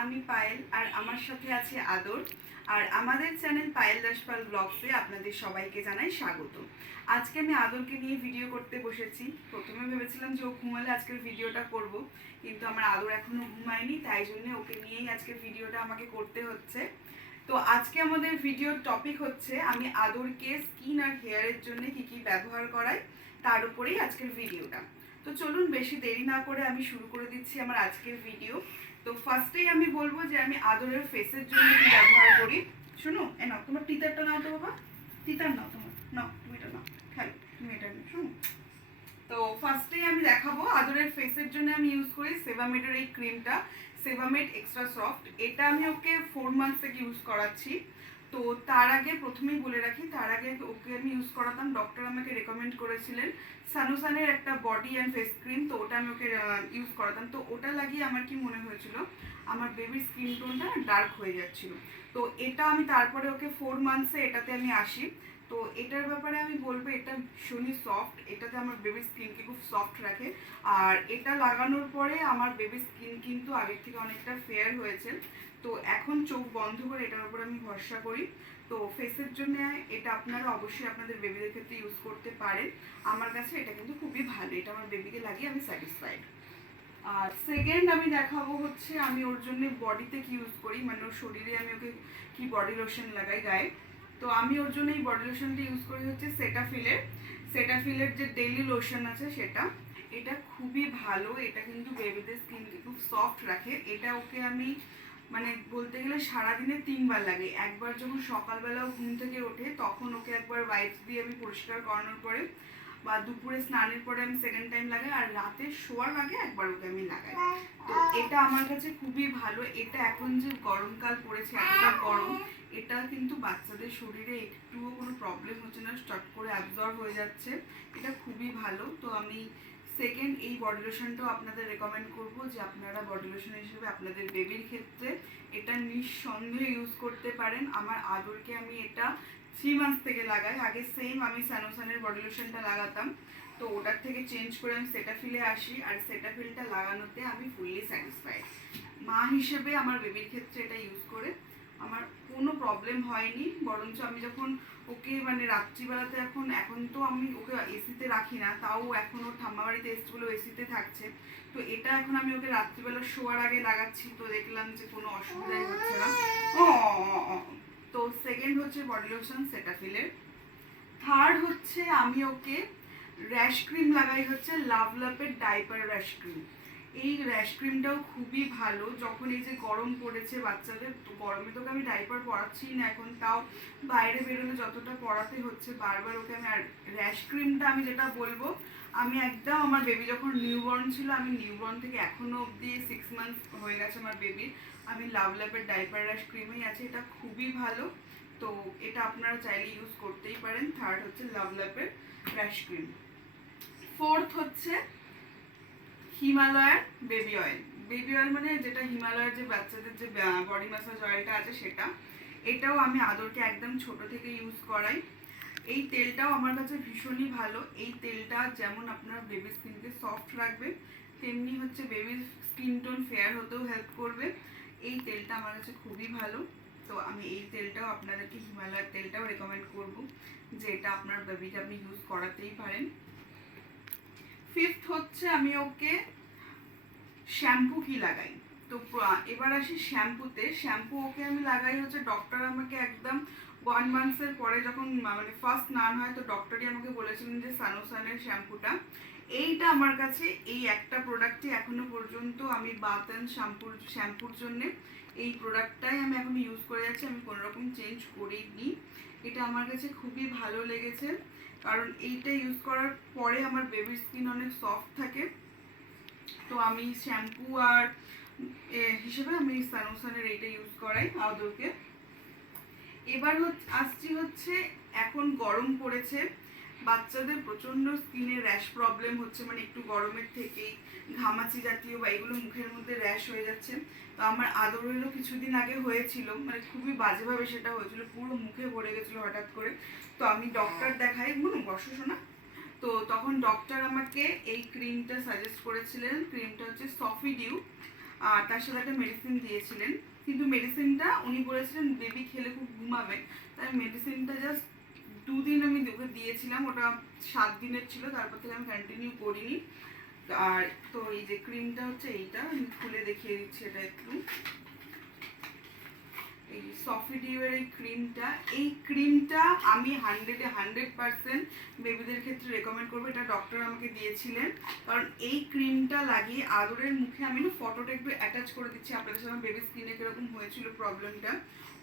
আমি পায়েল আর আমার সাথে আছে আদর। আর আমাদের চ্যানেল পায়েল দাসপাল ব্লগসে আপনাদের সবাইকে জানাই স্বাগত। আজকে আমি আদরকে নিয়ে ভিডিও করতে বসেছি। প্রথমে ভেবেছিলাম যে ও ঘুমালে আজকের ভিডিওটা করব, কিন্তু আমার আদর এখনো ঘুমায়নি, তাই জন্য ওকে নিয়েই আজকের ভিডিওটা আমাকে করতে হচ্ছে। তো আজকে আমাদের ভিডিওর টপিক হচ্ছে আমি আদরকে স্কিন আর হেয়ারের জন্য কি কি ব্যবহার করাই, তার উপরেই আজকের ভিডিওটা। তো চলুন বেশি দেরি না করে আমি শুরু করে দিচ্ছি আমার আজকের ভিডিও। তো ফার্স্টেই আমি বলবো যে আমি আদরের ফেসের জন্য কি ব্যবহার করি। শুনো, এ নাও তোমার টিতারটা নাও তো বাবা, টিতার নাও, তোমার নাও, তুমি এটা নাও, খেলো তুমি এটা নাও। শুনো, তো ফার্স্টেই আমি দেখাবো আদরের ফেসের জন্য আমি ইউজ করি সেভামেডের এই ক্রিমটা, সেভামেড এক্সট্রা সফট। এটা আমি ওকে 4 মান্থস থেকে ইউজ করাচ্ছি। তো তার আগে প্রথমেই বলে রাখি, তার আগে ওকে আমি ইউজ করাতাম, ডক্টর আমাকে রেকমেন্ড করেছিলেন সানুসানের একটা বডি অ্যান্ড ফেস ক্রিম। তো ওটা আমি ওকে ইউজ করাতাম। তো ওটা লাগিয়ে আমার কি মনে হয়েছিল, আমার বেবির স্কিন টোনটা ডার্ক হয়ে যাচ্ছিল। তো এটা আমি তারপরে ওকে 4 মান্থসে এটাতে আমি আসি। তো এটার ব্যাপারে আমি বলবো এটা ভীষণই সফট, এটাতে আমার বেবির স্কিনকে খুব সফট রাখে। আর এটা লাগানোর পরে আমার বেবির স্কিন কিন্তু আগের থেকে অনেকটা ফেয়ার হয়েছে। তো এখন চোখ বন্ধ করে এটার উপর আমি ভরসা করি। তো ফেসের জন্য এটা আপনারা অবশ্যই আপনাদের বেবিদের ক্ষেত্রে ইউজ করতে পারেন। আমার কাছে এটা কিন্তু খুবই ভালো, এটা আমার বেবিকে লাগিয়ে আমি স্যাটিসফাইড। আর সেকেন্ড আমি দেখাবো হচ্ছে আমি ওর জন্য বডিতে কি ইউজ করি, মানে ওর শরীরে আমি ওকে কি বডি লোশন লাগাই গায়ে। তো আমি ওর জন্য এই বডি লোশনটা ইউজ করি হচ্ছে সেটাফিলের যে ডেইলি লোশন আছে সেটা। এটা খুবই ভালো, এটা কিন্তু বেবিদের স্কিনকে খুব সফট রাখে। এটা ওকে আমি মানে বলতে গেলে সারাদিনে 3 বার লাগে। একবার যখন সকালবেলা ঘুম থেকে ওঠে তখন ওকে একবার ওয়াইপস দিয়ে আমি পরিষ্কার করানোর পরে, বা দুপুরে স্নানের পরে আমি সেকেন্ড টাইম লাগাই, আর রাতে শোয়ার আগে একবার ওকে আমি লাগাই। তো এটা আমার কাছে খুবই ভালো। এটা এখন যে গরমকাল পড়েছে, এতটা গরম, এটা কিন্তু বাচ্চাদের শরীরে একটুও কোনো প্রবলেম হচ্ছে না, চট করে অ্যাবজর্ব হয়ে যাচ্ছে। এটা খুবই ভালো। তো আমি সেকেন্ড এই বডি লোশনটাও আপনাদের রেকমেন্ড করবো যে আপনারা বডি লোশন হিসেবে আপনাদের বেবির ক্ষেত্রে এটা নিঃসন্দেহে ইউজ করতে পারেন। আমার আদরকে আমি এটা 3 মাস থেকে লাগাই। আগে সেম আমি সানোসানের বডি লোশনটা লাগাতাম, তো ওটার থেকে চেঞ্জ করে আমি সেটাফিলে আসি, আর সেটাফিলটা লাগানোতে আমি ফুললি স্যাটিসফাইড। মা হিসেবে আমার বেবির ক্ষেত্রে এটা ইউজ করে আমার কোনো প্রবলেম হয়নি। বরঞ্চ আমি যখন ওকে মানে রাত্রিবেলাতে এখন তো আমি ওকে এসিতে রাখি না, তাও এখন ওর ঠাম্মা বাড়িতে এসিগুলো এসিতে থাকছে। তো এটা এখন আমি ওকে রাত্রিবেলা শোয়ার আগে লাগাচ্ছি, তো দেখলাম যে কোনো অসুবিধাই হচ্ছে না। তো সেকেন্ড হচ্ছে বডি লোশন সেটাফিলের। থার্ড হচ্ছে আমি ওকে র্যাশ ক্রিম লাগাই হচ্ছে লাভলাপের ডাইপার র্যাশ ক্রিম। এই র্যাশ ক্রিমটাও খুবই ভালো। যখন এই যে গরম পড়েছে বাচ্চাদের, তো গরমে তোকে আমি ডাইপার পরাচ্ছি না এখন, তাও বাইরে বেরোলে যতটা পরাতে হচ্ছে বারবার ওকে আমি। আর র্যাশ ক্রিমটা আমি যেটা বলবো, আমি একদম আমার বেবি যখন নিউবর্ন ছিল, আমি নিউবর্ন থেকে এখনো অবধি 6 মান্থস হয়ে গেছে আমার বেবির, আমি লাভলাপের ডাইপার র্যাশ ক্রিমেই আছে। এটা খুবই ভালো। তো এটা আপনারা চাইলে ইউজ করতেই পারেন। থার্ড হচ্ছে লাভলাপের র্যাশ ক্রিম। ফোর্থ হচ্ছে হিমালয়ার বেবি অয়েল। বেবি অয়েল মানে যেটা হিমালয়ের যে বাচ্চাদের যে বডি ম্যাসাজ অয়েলটা আছে সেটা। এটাও আমি আদরকে একদম ছোট থেকে ইউজ করাই। এই তেলটাও আমার কাছে ভীষণই ভালো। এই তেলটা যেমন আপনার বেবি স্কিনকে সফট রাখবে, তেমনি হচ্ছে বেবির স্কিন টোন ফেয়ার হতেও হেল্প করবে। এই তেলটা আমার কাছে খুবই ভালো। তো আমি এই তেলটাও আপনাদেরকে, হিমালয়ের তেলটাও রেকমেন্ড করব যে এটা আপনার বেবিকে আপনি ইউজ করাতেই পারেন। ফিফথ হচ্ছে আমি ওকে শ্যাম্পু কি লাগাই। তো এবার আসি শ্যাম্পুতে। শ্যাম্পু ওকে আমি লাগাই হচ্ছে, ডক্টর আমাকে একদম 1 মান্থসের পরে যখন মানে ফার্স্ট স্নান হয়, তো ডক্টরই আমাকে বলেছিলেন যে সানোসানের শ্যাম্পুটা। এইটা আমার কাছে এই একটা প্রোডাক্টই এখনো পর্যন্ত আমি বাথ অ্যান্ড শ্যাম্পুর জন্যে এই প্রোডাক্টটাই আমি এখন ইউজ করে যাচ্ছি, আমি কোনোরকম চেঞ্জ করিনি। এটা আমার কাছে খুবই ভালো লেগেছে, কারণ এইটা ইউজ করার পরে আমার বেবির স্কিন অনেক সফট থাকে। তো আমি শ্যাম্পু আর হিসেবে আমি সানোসানের এইটা ইউজ করাই আদরকে। এবার আসছি হচ্ছে, এখন গরম পড়েছে, বাচ্চাদের প্রচণ্ড স্কিনে র্যাশ প্রবলেম হচ্ছে, মানে একটু গরমের থেকেই ঘামাচি জাতীয় বা এগুলো মুখের মধ্যে র্যাশ হয়ে যাচ্ছে। তো আমার আদরেরও কিছুদিন আগে হয়েছিল, মানে খুবই বাজেভাবে সেটা হয়েছিল, পুরো মুখে ভরে গেছিলো হঠাৎ করে। তো আমি ডক্টর দেখাই, বসো শোনা। তো তখন ডক্টর আমাকে এই ক্রিমটা সাজেস্ট করেছিলেন। ক্রিমটা হচ্ছে সফি ডিউ। আর তার সাথে একটা মেডিসিন দিয়েছিলেন, কিন্তু মেডিসিনটা উনি বলেছিলেন বেবি খেলে খুব ঘুমাবে, তাই মেডিসিনটা জাস্ট 2 দিন আমি ওকে দিয়েছিলাম, ওটা 7 দিনের ছিল, তারপর থেকে আমি কন্টিনিউ করিনি। আর তো এই যে ক্রিমটা হচ্ছে এইটা, আমি খুলে দেখিয়ে দিচ্ছি এটা একটু। এই সফিডিউয়ের এই ক্রিমটা আমি 100% বেবিদের ক্ষেত্রে রেকমেন্ড করবো। এটা ডক্টর আমাকে দিয়েছিলেন, কারণ এই ক্রিমটা লাগিয়ে আদরের মুখে, আমি না ফটোটা একটু অ্যাটাচ করে দিচ্ছি আপনাদের সাথে, বেবি স্কিনে কিরকম হয়েছিল প্রবলেমটা,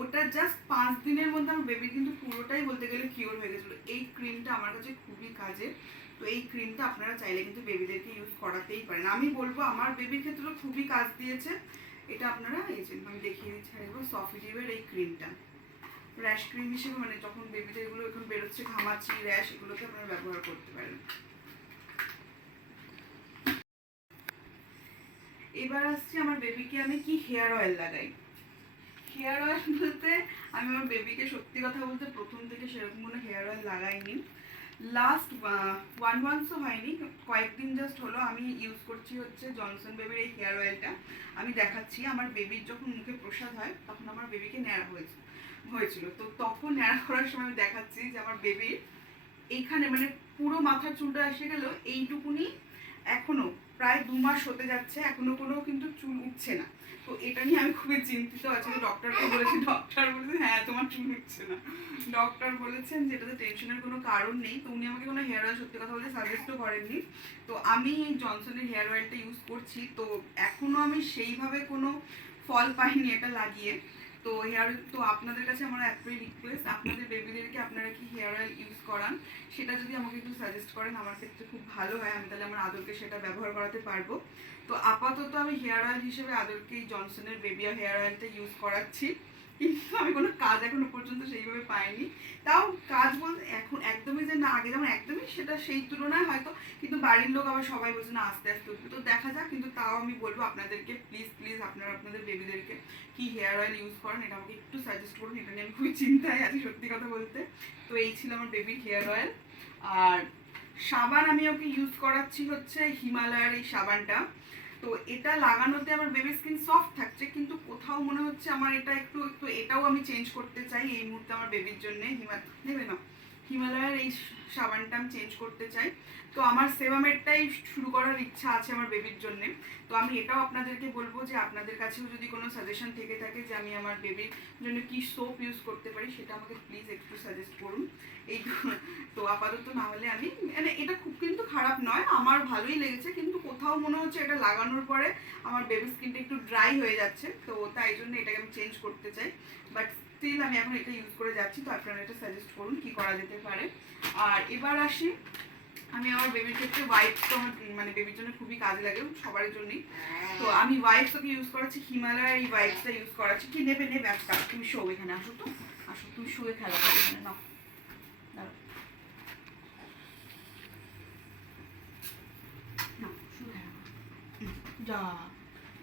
ওটা জাস্ট 5 দিনের মধ্যে আমার বেবি কিন্তু পুরোটাই বলতে গেলে কিওর হয়ে গেছিলো। এই ক্রিমটা আমার কাছে খুবই কাজের, তো এই ক্রিমটা আপনারা চাইলে কিন্তু বেবিদেরকে ইউজ করাতেই পারেন। আমি বলবো আমার বেবির ক্ষেত্রেও খুবই কাজ দিয়েছে এটা। আপনারা এই যে আমি দেখিয়ে দিচ্ছি আরেকবার, সফিডিউয়ের এই ক্রিমটা র্যাশ ক্রিম হিসেবে, মানে যখন বেবিদের এগুলো এখন বেরোচ্ছে ঘামাচ্ছি র্যাশ, এগুলোকে আপনারা ব্যবহার করতে পারেন। এবার আসছি আমার বেবিকে আমি কি হেয়ার অয়েল লাগাই। হেয়ার অয়েল বলতে আমি আমার বেবিকে সত্যি কথা বলতে প্রথম থেকে সেরকম কোনো হেয়ার অয়েল লাগাইনি। লাস্ট 1 মান্থসও হয়নি, কয়েকদিন জাস্ট হলো আমি ইউজ করছি হচ্ছে জনসন বেবির এই হেয়ার অয়েলটা। আমি দেখাচ্ছি, আমার বেবির যখন মুখে প্রসাদ হয় তখন আমার বেবিকে ন্যাড়া হয়েছিল, তো তখন ন্যাড়া করার সময় আমি দেখাচ্ছি যে আমার বেবির এইখানে মানে পুরো মাথার চুলটা এসে গেল এইটুকুনি, এখনো প্রায় 2 মাস হতে যাচ্ছে, এখনো কোনো কিন্তু চুল উঠছে না। তো এটা নিয়ে আমি খুবই চিন্তিত আছি। তো ডক্টরকে বলেছি, ডক্টর বলেছে হ্যাঁ তোমার চুল উঠছে না। ডক্টর বলেছেন যে এটাতে টেনশনের কোনো কারণ নেই। তো উনি আমাকে কোনো হেয়ার অয়েল সত্যি কথা বলতে সাজেস্টও করেননি। তো আমি এই জনসনের হেয়ার অয়েলটা ইউজ করছি, তো এখনও আমি সেইভাবে কোনো ফল পাইনি এটা লাগিয়ে। তো তো আপনাদের কাছে আমার একটাই রিকোয়েস্ট, আপনাদের বেবিদেরকে আপনারা কি হেয়ার অয়েল ইউজ করান সেটা যদি আমাকে একটু সাজেস্ট করেন, আমার ক্ষেত্রে খুব ভালো হয়, আমি তাহলে আমার আদরকে সেটা ব্যবহার করাতে পারবো। তো আপাতত আমি হেয়ার অয়েল হিসেবে আদরকে এই জনসনের বেবি হেয়ার অয়েলটা ইউজ করাচ্ছি, কিন্তু আমি কোনো কাজ এখনো পর্যন্ত সেইভাবে পাইনি। তাও কাজ বলতে এখন একদমই যে না আগে যেমন একদমই সেটা সেই তুলনায় হয়তো, কিন্তু বাড়ির লোক আবার সবাই বলছে না আস্তে আস্তে উঠবে, তো দেখা যাক। কিন্তু তাও আমি বলবো আপনাদেরকে প্লিজ আপনারা আপনাদের বেবিদেরকে কি হেয়ার অয়েল ইউজ করেন এটা আমাকে একটু সাজেস্ট করুন, এটা নিয়ে আমি খুবই চিন্তায় আছি সত্যি কথা বলতে। তো এই ছিল আমার বেবির হেয়ার অয়েল। আর সাবান আমি ওকে ইউজ করাচ্ছি হচ্ছে হিমালয়ের এই সাবানটা। তো এটা লাগানোতে আমার বেবি স্কিন সফট থাকছে, কিন্তু কোথাও মনে হচ্ছে আমার এটা একটু একটু এটাও আমি চেঞ্জ করতে চাই এই মুহূর্তে আমার বেবির জন্য। নেবে না, হিমালয়ের এই সাবানটা আমি চেঞ্জ করতে চাই। তো আমার সেবামেটটাই শুরু করার ইচ্ছা আছে আমার বেবির জন্য। তো আমি এটাও আপনাদেরকে বলবো যে আপনাদের কাছেও যদি কোনো সাজেশন থেকে থাকে যে আমি আমার বেবির জন্য কি সোপ ইউজ করতে পারি, সেটা আমাকে প্লিজ একটু সাজেস্ট করুন। এই তো আপাতত না হলে আমি মানে এটা খুব কিন্তু খারাপ নয়, আমার ভালোই লেগেছে, কিন্তু কোথাও মনে হচ্ছে এটা লাগানোর পরে আমার বেবি স্কিনটা একটু ড্রাই হয়ে যাচ্ছে, তো তাই জন্য এটাকে আমি চেঞ্জ করতে চাই। বাট স্টিল আমি এখন এটা ইউজ করে যাচ্ছি, তো আপনারা এটা সাজেস্ট করুন কি করা যেতে পারে। আর এবার আসি, আমি আমার বেবির ক্ষেত্রে ওয়াইপস, তো আমার মানে বেবির জন্য খুবই কাজে লাগে সবার জন্যই। তো আমি ওয়াইপস ওকে ইউজ করাচ্ছি, হিমালয়ের এই ওয়াইপসটা ইউজ করাচ্ছি। কি নেবে একটা, তুমি শো এখানে আসো, তো আসো তুমি শুয়ে খেলা করো এখানে, নাও যা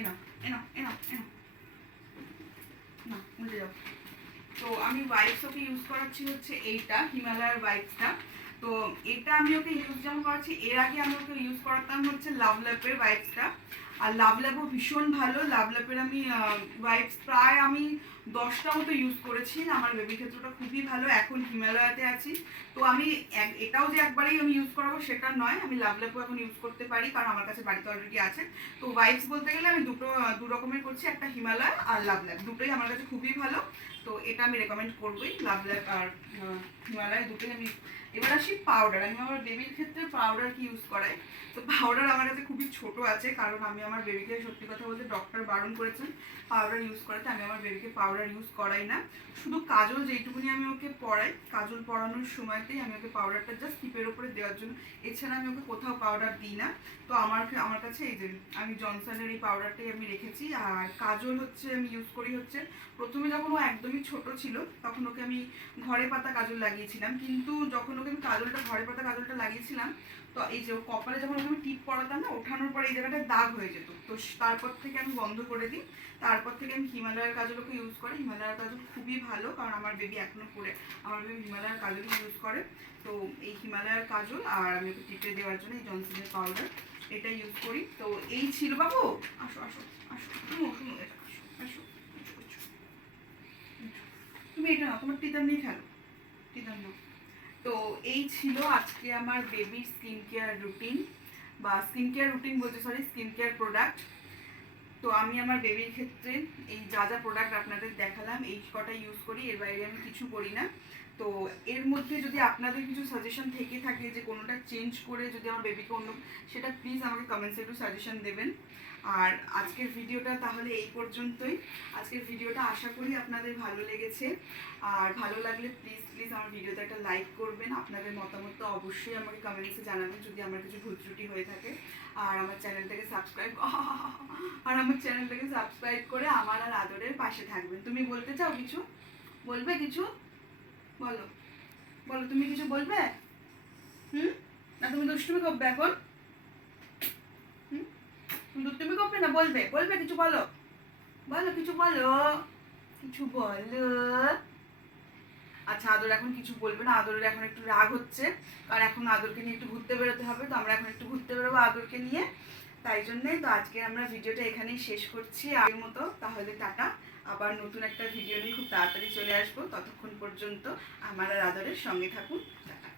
এনো এনো এনো এনো না উঠে যাও। তো আমি ওয়াইপস ওকে ইউজ করাচ্ছি হচ্ছে এইটা হিমালয়ের ওয়াইপসটা। তো এটা আমি ওকে ইউজ যেমন করাচ্ছি, এর আগে আমি ওকে ইউজ করাতাম হচ্ছে লাভল্যাপের ওয়াইপসটা। আর লাভল্যাপও ভীষণ ভালো, লাভল্যাপের আমি ওয়াইপস প্রায় আমি 10টা মতো ইউজ করেছি, আমার বেবির ক্ষেত্রটা খুবই ভালো। এখন হিমালয়াতে আছি, তো আমি এটাও যে একবারেই আমি ইউজ করাবো সেটা নয়, আমি লাভল্যাপও এখন ইউজ করতে পারি কারণ আমার কাছে বাড়িতে অলরেডি আছে। তো ওয়াইপস বলতে গেলে আমি দু রকমের করছি, একটা হিমালয় আর লাভল্যাপ, দুটোই আমার কাছে খুবই ভালো। তো এটা আমি রেকমেন্ড করবোই, লাভল্যাপ আর হিমালয় দুটোই আমি। এবার আসি পাউডার, আমি আমার বেবির ক্ষেত্রে পাউডার কি ইউজ করাই। তো পাউডার আমার কাছে খুবই ছোট আছে, কারণ আমি আমার বেবিকে সত্যি কথা বলতে ডক্টর বারণ করেছেন পাউডার ইউজ করাতে, আমি আমার বেবিকে পাউডার ইউজ করাই না। শুধু কাজল যেইটুকুনি আমি ওকে পরাই, কাজল পরানোর সময়তেই আমি ওকে পাউডারটা জাস্ট টিপের ওপরে দেওয়ার জন্য, এছাড়া আমি ওকে কোথাও পাউডার দিই না। তো আমার কাছে এই যে আমি জনসনের এই পাউডারটাই আমি রেখেছি। আর কাজল হচ্ছে আমি ইউজ করি হচ্ছে, প্রথমে যখন ও একদমই ছোট ছিল তখন ওকে আমি ঘরে পাতা কাজল লাগিয়েছিলাম, কিন্তু যখন ও ওকে আমি কাজলটা ঘরে পাতা কাজলটা লাগিয়েছিলাম, তো এই যে কপালে যখন ওকে আমি টিপ পরাতাম না, ওঠানোর পরে এই জায়গাটা দাগ হয়ে যেত, তো তারপর থেকে আমি বন্ধ করে দিই। তারপর থেকে আমি হিমালয়ের কাজলকে ইউজ করি। হিমালয়ের কাজল খুবই ভালো, কারণ আমার বেবি এখনও পরে, আমার বেবি হিমালয়ের কাজলই ইউজ করে। তো এই হিমালয়ের কাজল আর আমি ওকে টিপে দেওয়ার জন্য এই জনসনের পাউডার এটা ইউজ করি। তো এই ছিল। বাবু আসো আসো আসো, শুনো শুনো, এটা আসো আসো, তুমি এটা নাও, তোমার টিতাম নিয়ে খেলো, টিতাম নাও। তো এই ছিল আজকে আমার বেবির স্কিন কেয়ার রুটিন, বা স্কিন কেয়ার রুটিন বলতে সরি, স্কিন কেয়ার প্রোডাক্ট। তো আমি আমার বেবির ক্ষেত্রে এই যা যা প্রোডাক্ট আপনাদের দেখালাম এই কটা ইউজ করি, এর বাইরে আমি কিছু করি না। তো এর মধ্যে যদি আপনাদের কিছু সাজেশন থেকে থাকে যে কোনোটা চেঞ্জ করে যদি আমার বেবিকে অন্য, সেটা প্লিজ আমাকে কমেন্টসে একটু সাজেশন দেবেন। আর আজকের ভিডিওটা তাহলে এই পর্যন্তই। আজকের ভিডিওটা আশা করি আপনাদের ভালো লেগেছে, আর ভালো লাগলে প্লিজ প্লিজ আমার ভিডিওতে একটা লাইক করবেন। আপনাদের মতামত তো অবশ্যই আমাকে কমেন্টসে জানাবেন যদি আমার কিছু ভুল ত্রুটি হয়ে থাকে। আর আমার চ্যানেলটাকে সাবস্ক্রাইব করে আমার আর আদরের পাশে থাকবেন। তুমি বলতে চাও কিছু? বলবে কিছু? বলো বলো, তুমি কিছু বলবে? না তুমি দুষ্টুমি করবে এখন? তুমি করবে না, বলবে বলবে কিছু, বলো বলো কিছু, বলো কিছু বলো। আচ্ছা, আদর এখন কিছু বলবে না, আদরের এখন একটু রাগ হচ্ছে, কারণ এখন আদরকে নিয়ে একটু ঘুরতে বেরোতে হবে, তো আমরা এখন একটু ঘুরতে বেরোবো আদরকে নিয়ে, তাই জন্যই। তো আজকে আমরা ভিডিওটা এখানেই শেষ করছি আগের মতো। তাহলে টাটা, আবার নতুন একটা ভিডিও নিয়ে খুব তাড়াতাড়ি চলে আসবো। ততক্ষণ পর্যন্ত আমার আর আদরের সঙ্গে থাকুন। টাটা।